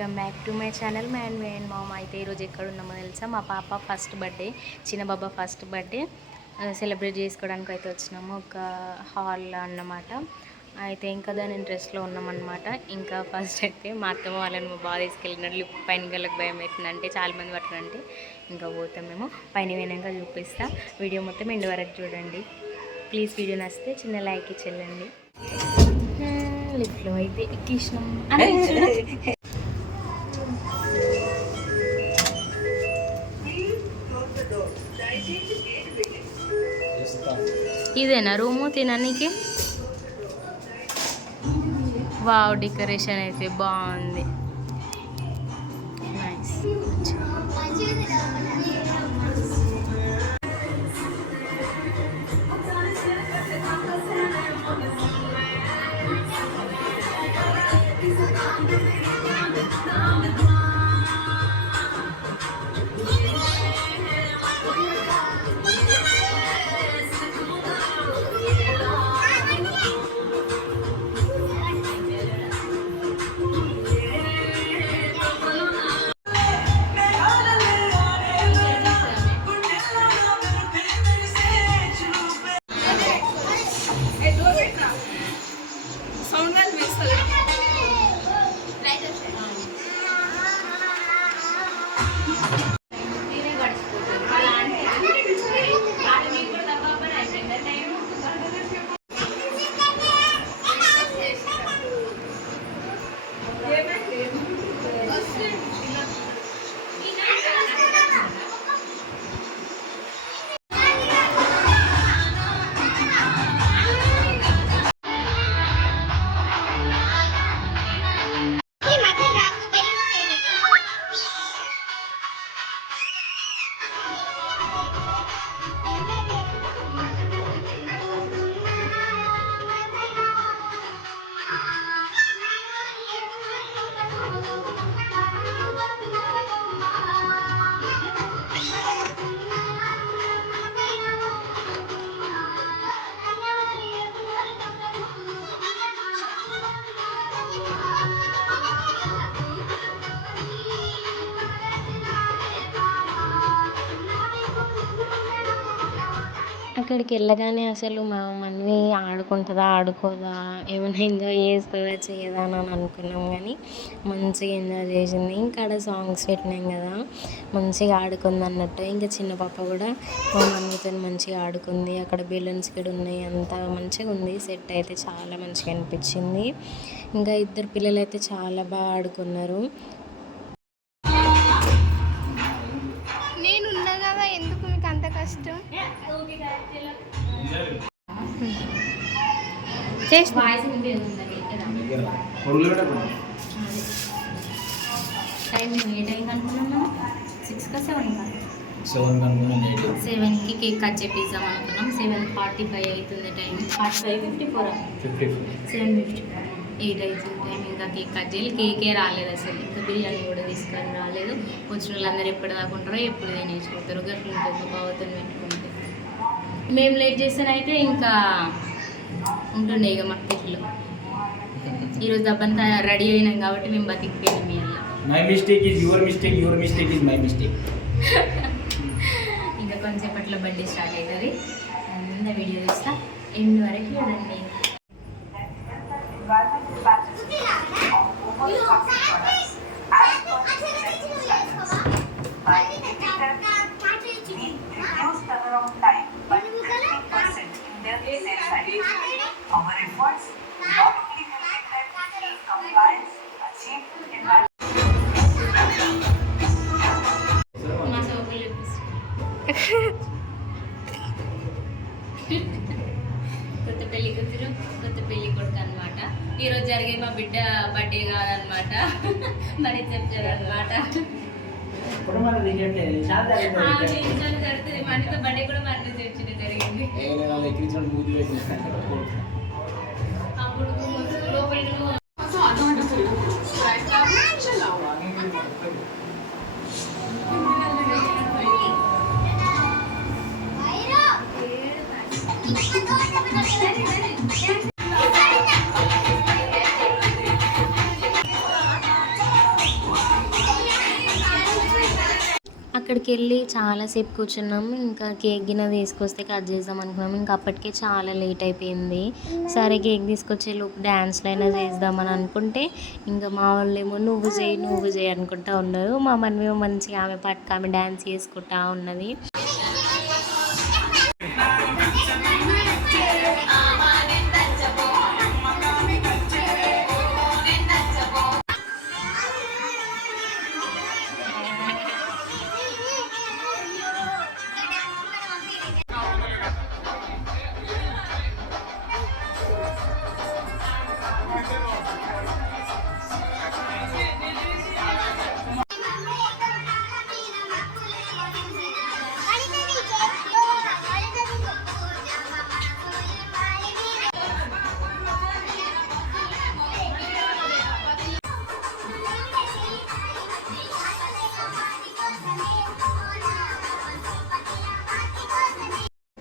Welcome back to my channel man and mom. అయితే ఈరోజు ఎక్కడ ఉన్నామో తెలుసా, మా పాప ఫస్ట్ బర్త్డే, చిన్న బాబా ఫస్ట్ బర్త్డే సెలబ్రేట్ చేసుకోవడానికి అయితే వచ్చినాము. ఒక హాల్లో అన్నమాట. అయితే ఇంకా దాని ఇంట్రెస్ట్లో ఉన్నామన్నమాట. ఇంకా ఫస్ట్ అయితే మా అత్తమ్మ వాళ్ళని మా బాగా తీసుకెళ్ళినట్లు పైన గలకు భయం అవుతుందంటే చాలామంది పట్టరంటే ఇంకా పోతాం మేము. పైన పోయినాక చూపిస్తా. వీడియో మొత్తం ఎండ్ వరకు చూడండి ప్లీజ్. వీడియో నచ్చితే చిన్న లైక్ ఇచ్చేయండి. లిఫ్ట్లో అయితే ఎక్కించినాం. ఇదేనా రూము తినడానికి? వావ్, డెకరేషన్ అయితే బాగుంది. నైస్. అక్కడికి వెళ్ళగానే అసలు మా మమ్మీ ఆడుకుంటుందా ఆడుకోదా, ఏమైనా ఎంజాయ్ చేస్తుందా చేయదా అని అనుకున్నాం. కానీ మంచిగా ఎంజాయ్ చేసింది. ఇంకా ఆడ సాంగ్స్ పెట్టినాం కదా, మంచిగా ఆడుకుంది అన్నట్టు. ఇంకా చిన్న పాప కూడా మా మమ్మీతో మంచిగా ఆడుకుంది. అక్కడ బెలూన్స్ కూడా ఉన్నాయి. అంతా మంచిగా ఉంది. సెట్ అయితే చాలా మంచిగా అనిపించింది. ఇంకా ఇద్దరు పిల్లలు అయితే చాలా బాగా ఆడుకున్నారు. నేనున్నా కదా, ఎందుకు మీకు అంత కష్టం? సెవెన్కి కేక్ కట్ చేపిద్దాం అనుకున్నాం. 7:45 అవుతుంది టైం. 55:54 7:50 8 అవుతుంది టైం. ఇంకా కేక్ కట్ చేయాలి. కేకే రాలేదు అసలు. ఇంకా బిర్యానీ కూడా తీసుకొని రాలేదు. వచ్చిన వాళ్ళందరూ ఎప్పుడు దాకుంటారో ఎప్పుడు తినేసిపోతారు. గట్ల ఉంటుంది బావతో పెట్టుకుంటే. మేము లేట్ చేస్తేనైతే ఇంకా ఉంటుండే ఇక మాకు పెళ్ళిలో. ఈరోజు దబ్బంతా రెడీ అయినాం కాబట్టి మేము బతికిపోయినాం. మీ అలా my mistake is your mistake, your mistake is my mistake. ఇంకా కొంచెంసేపట్లో బర్త్డే స్టార్ట్ అవుతుంది. అంతా వీడియో చూస్తా, ఎండ్ వరకు చూడండి. Our efforts not only help them achieve compliance, achieve environmental. కొత్త పెళ్లి కూతురు, కొత్త పెళ్లి కొడుకు అనమాట. ఈరోజు జరిగే మా బిడ్డ బర్త్డే కాదనమాట, మరి చెప్తారు అనమాట. జరుగుతుంది. మనతో బర్త్డే కూడా మన చర్చనే జరిగింది. అప్పుడు లోపలికి అక్కడికి వెళ్ళి చాలాసేపు కూర్చున్నాం. ఇంకా కేక్ గిన్నె తీసుకొస్తే కట్ చేద్దాం అనుకున్నాం. ఇంకా అప్పటికే చాలా లేట్ అయిపోయింది. సరే కేక్ తీసుకొచ్చే లోపు డ్యాన్స్లో అయినా చేద్దామని అనుకుంటే ఇంకా మా వాళ్ళేమో నువ్వు చేయి అనుకుంటా ఉన్నారు. మా మనమేమో మంచిగా ఆమె పట్టుకు ఆమె డ్యాన్స్ చేసుకుంటా ఉన్నది.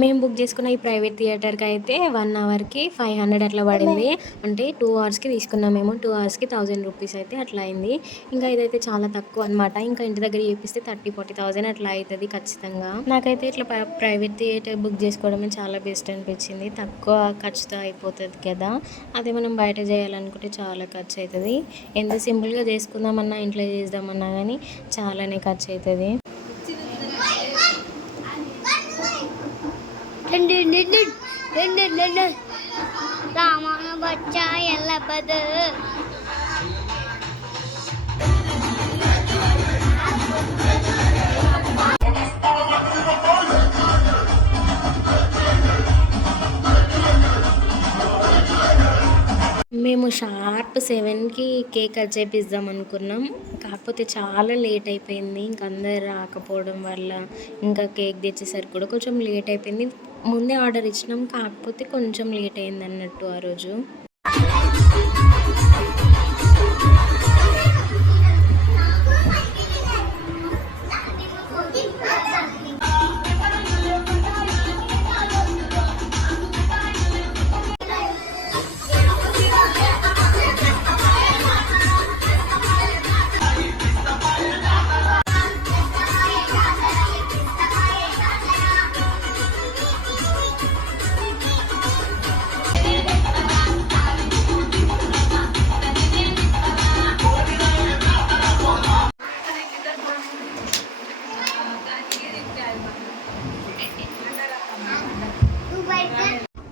మేము బుక్ చేసుకున్న ఈ ప్రైవేట్ థియేటర్కి అయితే 1 అవర్కి 500 అట్లా పడింది. అంటే 2 అవర్స్కి తీసుకున్నాం మేము. 2 అవర్స్కి 1000 రూపీస్ అయితే అట్లా అయింది. ఇంకా ఇదైతే చాలా తక్కువ అనమాట. ఇంకా ఇంటి దగ్గర చేపిస్తే 30,000-40,000 అట్లా అవుతుంది ఖచ్చితంగా. నాకైతే ఇట్లా ప్రైవేట్ థియేటర్ బుక్ చేసుకోవడమే చాలా బెస్ట్ అనిపించింది. తక్కువ ఖర్చుతో అయిపోతుంది కదా. అదే మనం బయట చేయాలనుకుంటే చాలా ఖర్చు అవుతుంది. ఎంత సింపుల్గా చేసుకుందామన్నా ఇంట్లో చేద్దామన్నా కానీ చాలానే ఖర్చు అవుతుంది. రామాన బచ్చా ఎల్లపదు మేము షార్ప్ 7కి కేక్ కట్ చేపిద్దాం అనుకున్నాం. కాకపోతే చాలా లేట్ అయిపోయింది. ఇంక అందరు రాకపోవడం వల్ల ఇంకా కేక్ తెచ్చేసరికి కూడా కొంచెం లేట్ అయిపోయింది. ముందే ఆర్డర్ ఇచ్చినాం, కాకపోతే కొంచెం లేట్ అయింది అన్నట్టు ఆ రోజు.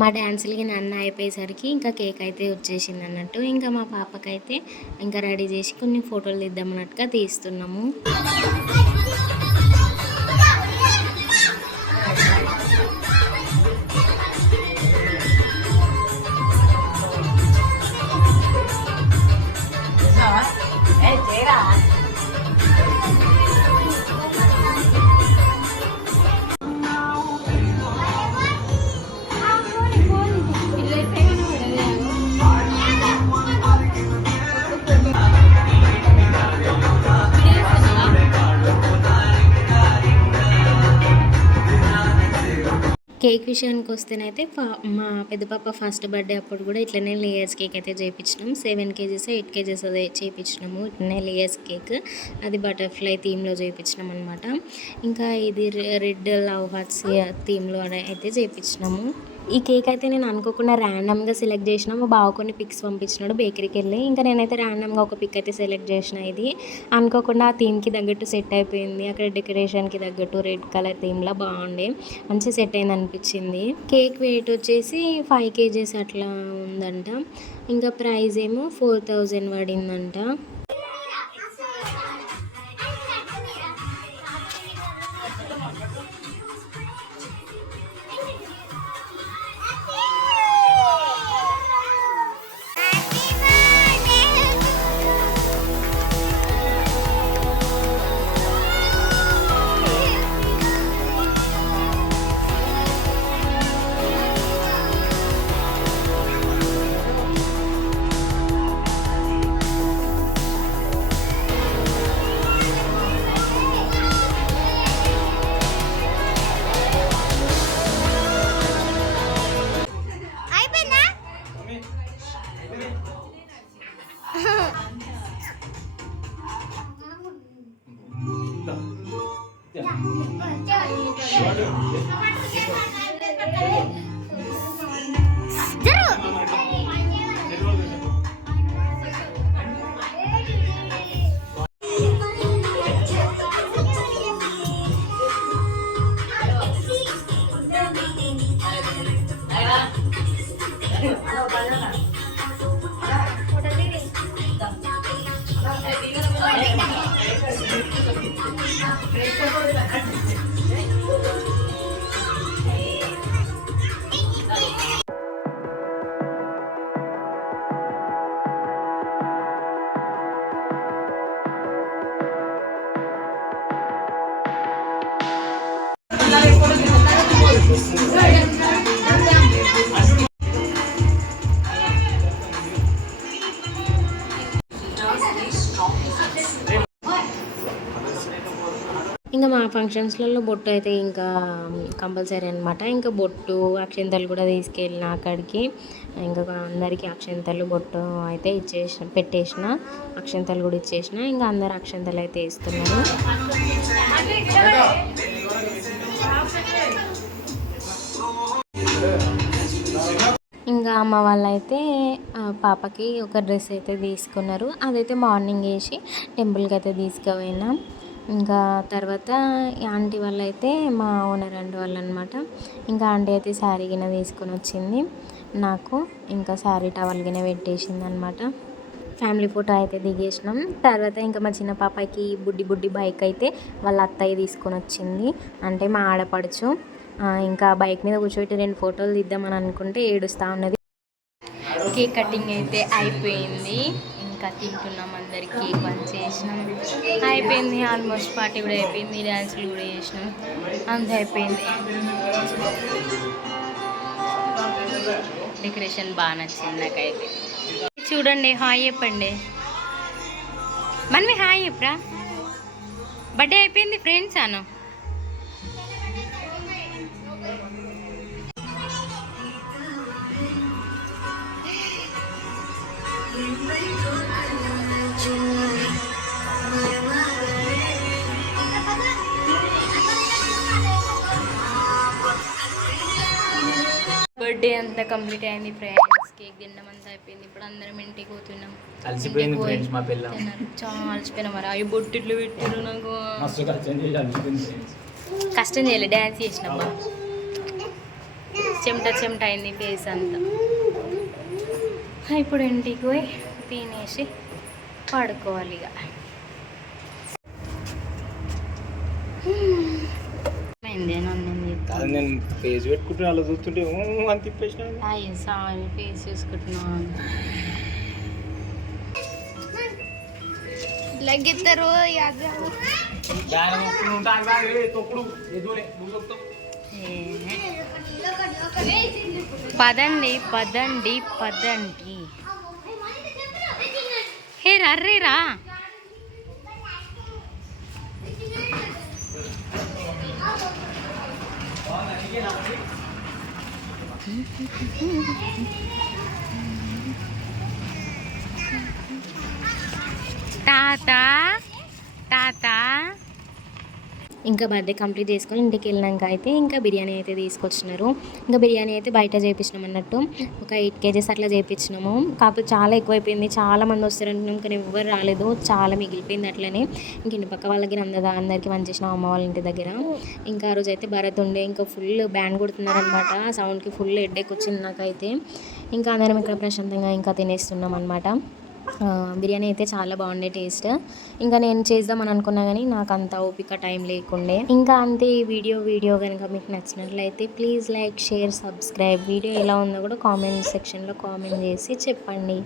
మా డ్యాన్సులకి నన్ను అయిపోయేసరికి ఇంకా కేక్ అయితే వచ్చేసింది అన్నట్టు. ఇంకా మా పాపకైతే ఇంకా రెడీ చేసి కొన్ని ఫోటోలు తీద్దామన్నట్టుగా తీస్తున్నాము. కేక్ విషయానికి వస్తేనైతే మా పెద్ద పాప ఫస్ట్ బర్త్డే అప్పుడు కూడా ఇట్లనే లేయర్స్ కేక్ అయితే చేయించినాం. 7 kgs 8 kgs అదే చేయించినాము. ఇట్లనే లేయర్స్ కేక్, అది బటర్ఫ్లై థీమ్లో చేయించినాం అనమాట. ఇంకా ఇది రెడ్ లవ్ హార్ట్స్ థీమ్లో అయితే చేయించినాము. ఈ కేక్ అయితే నేను అనుకోకుండా ర్యాండమ్గా సెలెక్ట్ చేసిన. మా బావ కొన్ని పిక్స్ పంపించినాడు బేకరీకి వెళ్ళి. ఇంకా నేనైతే ర్యాండమ్గా ఒక పిక్ అయితే సెలెక్ట్ చేసిన. ఇది అనుకోకుండా ఆ థీమ్కి తగ్గట్టు సెట్ అయిపోయింది. అక్కడ డెకరేషన్కి తగ్గట్టు రెడ్ కలర్ థీమ్లా బాగుండే, మంచి సెట్ అయింది అనిపించింది. కేక్ వెయిట్ వచ్చేసి 5 kgs అట్లా ఉందంట. ఇంకా ప్రైస్ ఏమో 4000 పడిందంట. ఇంకా మా ఫంక్షన్స్లలో బొట్టు అయితే ఇంకా కంపల్సరీ అనమాట. ఇంకా బొట్టు అక్షింతలు కూడా తీసుకెళ్ళిన అక్కడికి. ఇంకా అందరికీ అక్షింతలు బొట్టు అయితే పెట్టేసిన, అక్షింతలు కూడా ఇచ్చేసిన. ఇంకా అందరు అక్షింతలు అయితే ఇస్తున్నారు. ఇంకా అమ్మ వాళ్ళైతే పాపకి ఒక డ్రెస్ అయితే తీసుకున్నారు. అదైతే మార్నింగ్ వేసి టెంపుల్కి అయితే తీసుకుపోయినాం. ఇంకా తర్వాత ఆంటీ వాళ్ళు అయితే మా ఓనర్ ఆంటీ వాళ్ళు అనమాట. ఇంకా ఆంటీ అయితే శారీ గిన్నె తీసుకొని వచ్చింది నాకు. ఇంకా శారీ టవల్ గిన్నె పెట్టేసింది అనమాట. ఫ్యామిలీ ఫోటో అయితే దిగేసినాం. తర్వాత ఇంకా మా చిన్న పాపకి బుడ్డి బైక్ అయితే వాళ్ళ అత్తయ్య తీసుకొని వచ్చింది, అంటే మా ఆడపడుచు. ఇంకా బైక్ మీద కూర్చోబెట్టి 2 ఫోటోలు తీద్దామని అనుకుంటే ఏడుస్తూ ఉన్నది. కేక్ కటింగ్ అయితే అయిపోయింది. ఇంకా తింటున్నాం, అందరికి కేక్ చేసినాం. అయిపోయింది ఆల్మోస్ట్. పార్టీ కూడా అయిపోయింది, డ్యాన్సులు కూడా చేసినాం, అంత అయిపోయింది. డెకరేషన్ బాగా నచ్చింది నాకైతే. చూడండి, హాయ్ చెప్పండి. మనమే హాయ్ చెప్పరా. బర్త్డే అయిపోయింది ఫ్రెండ్స్ అను. బర్త్డే అంతా కంప్లీట్ అయింది ఫ్రెండ్స్. కేక్ తినడం అంతా అయిపోయింది. ఇప్పుడు అందరం ఇంటికి పోతున్నాం. అలసిపోయింది ఫ్రెండ్స్ మా పిల్ల. చాలా అలసిపోయినా మరి. అవి బొట్టిట్లు పెట్టారు నాకు. కష్టం చేయలే, డ్యాన్స్ చేసినమ్మా. చెమట అయింది ఫేస్ అంతా. ఇప్పుడు ఇంటికి పోయి తినేసి పడుకోవాలి ఇక. నేను ఫేస్ పెట్టుకుంటే అలా చూస్తుంటే అని తిప్పేసిన. సారీ, ఫేస్ చూసుకుంటున్నాను. లగ్గిస్తారు పదండి. హే రర్రేరా. తాత ఇంకా బర్త్డే కంప్లీట్ చేసుకొని ఇంటికి వెళ్ళినాక అయితే ఇంకా బిర్యానీ అయితే తీసుకొచ్చినారు. ఇంకా బిర్యానీ అయితే బయట చేయించినాం అన్నట్టు. ఒక 8 kgs అట్లా చేయించినాము. కాకపోతే చాలా ఎక్కువైపోయింది. చాలా మంది వస్తారంటున్నాం కానీ ఎవ్వరు రాలేదు. చాలా మిగిలిపోయింది అట్లనే. ఇంక ఇంటి పక్క వాళ్ళకి అందరికీ పంచేసినాం అమ్మ వాళ్ళ ఇంటి దగ్గర. ఇంకా ఆ రోజు అయితే భరత్ ఉండే. ఇంకా ఫుల్ బ్యాండ్ కొడుతున్నారనమాట. సౌండ్కి ఫుల్ హెడ్ఏక్ వచ్చింది నాకైతే. ఇంకా అందరం ఇక్కడ ప్రశాంతంగా ఇంకా తినేస్తున్నాం అనమాట. బిర్యానీ అయితే చాలా బాగుండే టేస్ట్. ఇంకా నేను చేద్దామని అనుకున్నా కానీ నాకు అంత ఓపిక టైం లేకుండే. ఇంకా అంతే. ఈ వీడియో కనుక మీకు నచ్చినట్లయితే please like, share, subscribe. Video ఎలా ఉందో కూడా కామెంట్ సెక్షన్లో కామెంట్ చేసి చెప్పండి.